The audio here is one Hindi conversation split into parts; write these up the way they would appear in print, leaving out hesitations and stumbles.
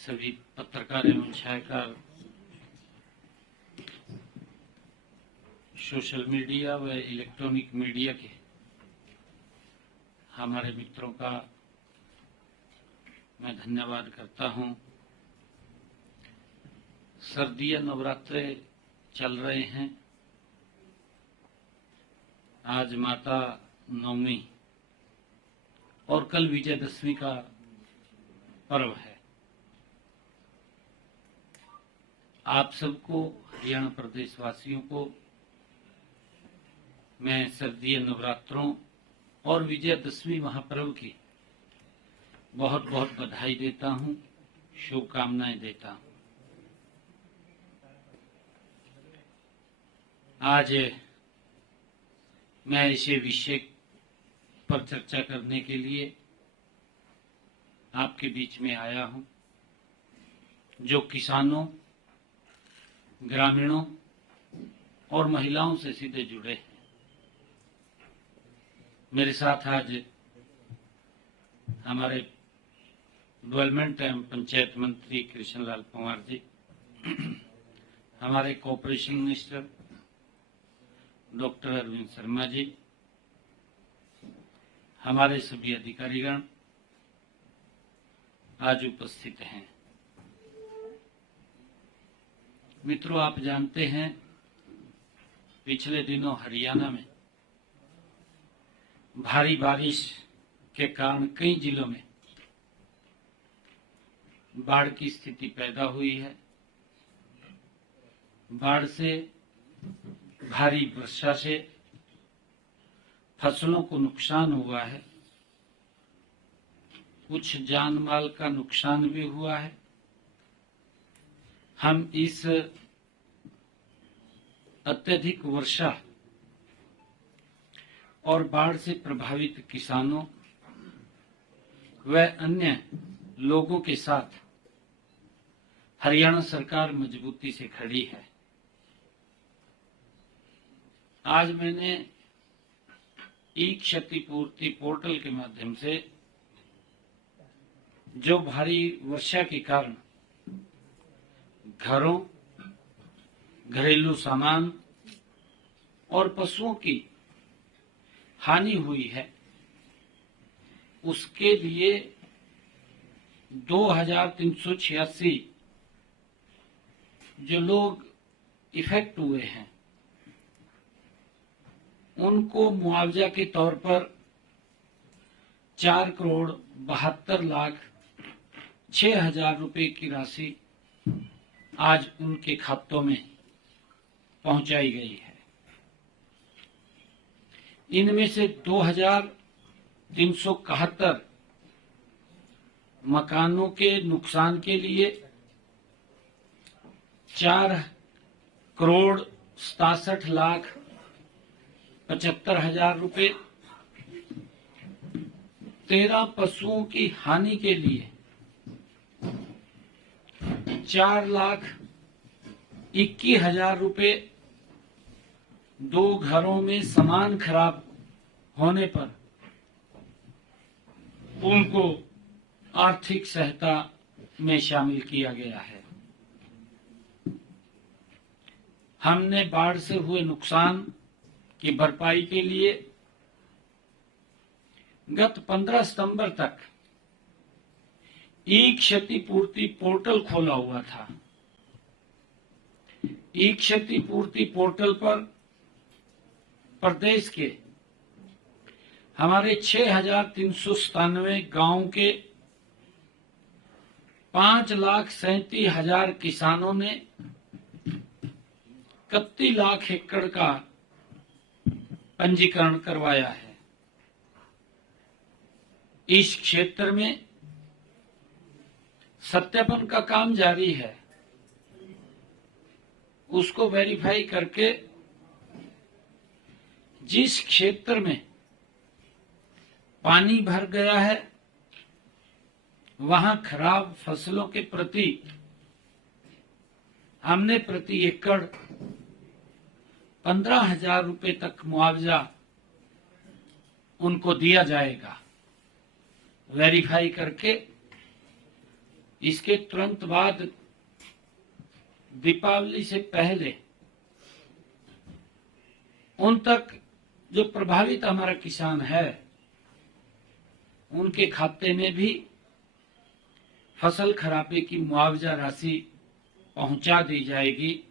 सभी पत्रकार एवं छायाकार सोशल मीडिया व इलेक्ट्रॉनिक मीडिया के हमारे मित्रों का मैं धन्यवाद करता हूं। सर्दीय नवरात्रे चल रहे हैं। आज माता नवमी और कल विजयदशमी का पर्व है। आप सबको, हरियाणा प्रदेश वासियों को मैं सर्दीय नवरात्रों और विजयदशमी महापर्व की बहुत बहुत बधाई देता हूं, शुभकामनाएं देता हूं। आज मैं इसे विषय पर चर्चा करने के लिए आपके बीच में आया हूं, जो किसानों, ग्रामीणों और महिलाओं से सीधे जुड़े हैं। मेरे साथ आज हमारे डेवलपमेंट एवं पंचायत मंत्री कृष्णलाल पंवार जी, हमारे cooperation minister doctor Arvind Sharma ji, हमारे सभी अधिकारीगण आज उपस्थित हैं। मित्रों, आप जानते हैं पिछले दिनों हरियाणा में भारी बारिश के कारण कई जिलों में बाढ़ की स्थिति पैदा हुई है। बाढ़ से, भारी वर्षा से फसलों को नुकसान हुआ है, कुछ जान माल का नुकसान भी हुआ है। हम इस अत्यधिक वर्षा और बाढ़ से प्रभावित किसानों व अन्य लोगों के साथ हरियाणा सरकार मजबूती से खड़ी है। आज मैंने ई क्षतिपूर्ति पोर्टल के माध्यम से जो भारी वर्षा के कारण घरों, घरेलू सामान और पशुओं की हानि हुई है, उसके लिए 2386 जो लोग इफेक्ट हुए हैं, उनको मुआवजा के तौर पर 4,72,06,000 रुपए की राशि आज उनके खातों में पहुंचाई गई है। इनमें से 2,371 मकानों के नुकसान के लिए 4,67,75,000 रुपए, 13 पशुओं की हानि के लिए 4,21,000 रुपए, 2 घरों में सामान खराब होने पर उनको आर्थिक सहायता में शामिल किया गया है। हमने बाढ़ से हुए नुकसान की भरपाई के लिए गत 15 सितंबर तक ई क्षतिपूर्ति पोर्टल खोला हुआ था। ई क्षतिपूर्ति पोर्टल पर प्रदेश के हमारे 6,397 गांव के 5,37,000 किसानों ने 31 लाख एकड़ का पंजीकरण करवाया है। इस क्षेत्र में सत्यापन का काम जारी है। उसको वेरीफाई करके जिस क्षेत्र में पानी भर गया है, वहां खराब फसलों के प्रति हमने प्रति एकड़ 15,000 रुपए तक मुआवजा उनको दिया जाएगा। वेरीफाई करके इसके तुरंत बाद दीपावली से पहले उन तक जो प्रभावित हमारा किसान है उनके खाते में भी फसल खराबे की मुआवजा राशि पहुंचा दी जाएगी।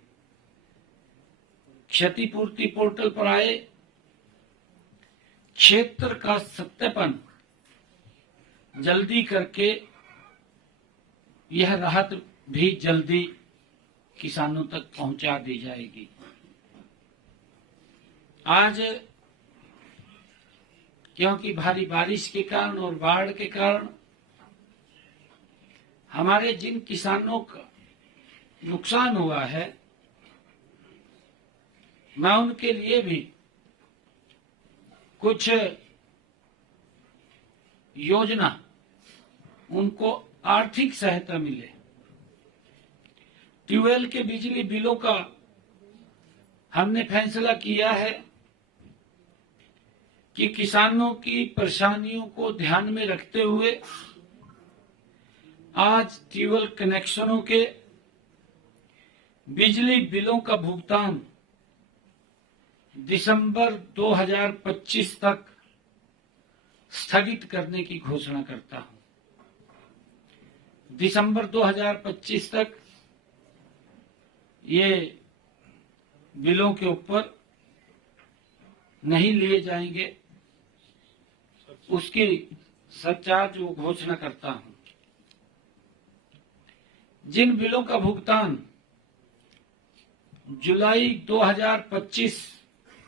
क्षतिपूर्ति पोर्टल पर आए क्षेत्र का सत्यापन जल्दी करके यह राहत भी जल्दी किसानों तक पहुंचा दी जाएगी। आज क्योंकि भारी बारिश के कारण और बाढ़ के कारण हमारे जिन किसानों का नुकसान हुआ है, मैं उनके लिए भी कुछ योजना, उनको आर्थिक सहायता मिले। ट्यूबवेल के बिजली बिलों का हमने फैसला किया है कि किसानों की परेशानियों को ध्यान में रखते हुए आज ट्यूबवेल कनेक्शनों के बिजली बिलों का भुगतान दिसंबर 2025 तक स्थगित करने की घोषणा करता हूं। दिसंबर 2025 तक ये बिलों के ऊपर नहीं लिए जाएंगे, उसकी सरचार्ज वो घोषणा करता हूं। जिन बिलों का भुगतान जुलाई 2025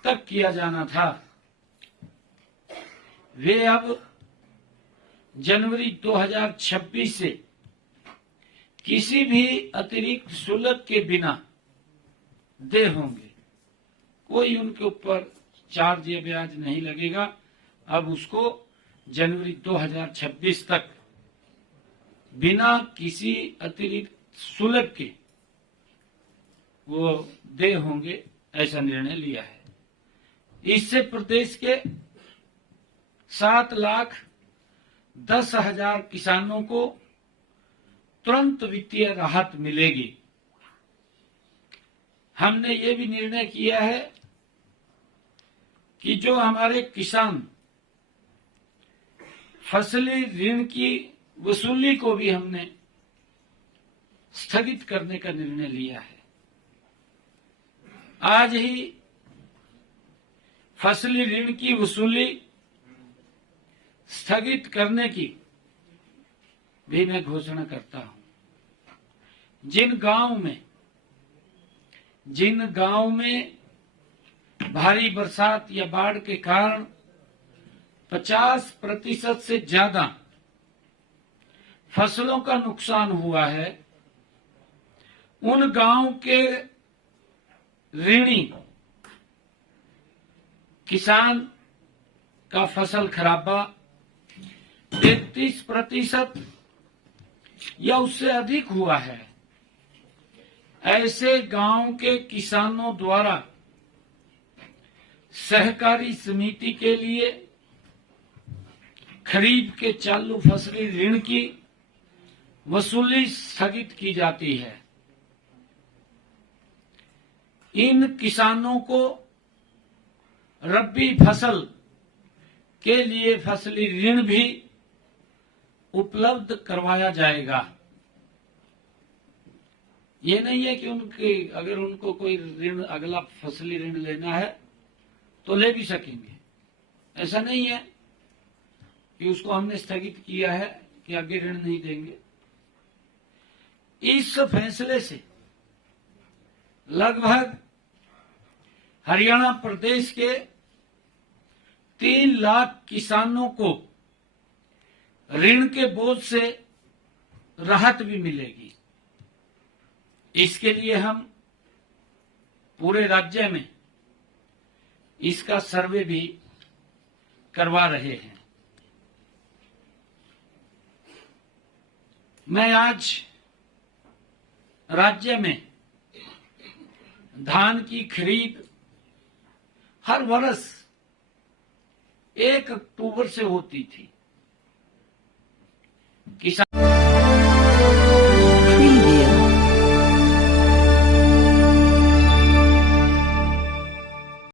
तक किया जाना था, वे अब जनवरी 2026 से किसी भी अतिरिक्त शुल्क के बिना देय होंगे। कोई उनके ऊपर चार्ज या ब्याज नहीं लगेगा। अब उसको जनवरी 2026 तक बिना किसी अतिरिक्त शुल्क के वो देय होंगे, ऐसा निर्णय लिया है। इससे प्रदेश के 7,10,000 किसानों को तुरंत वित्तीय राहत मिलेगी। हमने ये भी निर्णय किया है कि जो हमारे किसान फसली ऋण की वसूली को भी हमने स्थगित करने का निर्णय लिया है। आज ही फसली ऋण की वसूली स्थगित करने की भी मैं घोषणा करता हूं। जिन गांव में भारी बरसात या बाढ़ के कारण 50% से ज्यादा फसलों का नुकसान हुआ है, उन गांव के ऋणी किसान का फसल खराबा 33% या उससे अधिक हुआ है। ऐसे गांव के किसानों द्वारा सहकारी समिति के लिए खरीफ के चालू फसली ऋण की वसूली स्थगित की जाती है। इन किसानों को रबी फसल के लिए फसली ऋण भी उपलब्ध करवाया जाएगा। ये नहीं है कि अगर उनको कोई ऋण, अगला फसली ऋण लेना है तो ले भी सकेंगे। ऐसा नहीं है कि उसको हमने स्थगित किया है कि आगे ऋण नहीं देंगे। इस फैसले से लगभग हरियाणा प्रदेश के 3 लाख किसानों को ऋण के बोझ से राहत भी मिलेगी। इसके लिए हम पूरे राज्य में इसका सर्वे भी करवा रहे हैं। मैं आज राज्य में धान की खरीद हर वर्ष 1 अक्टूबर से होती थी। किसान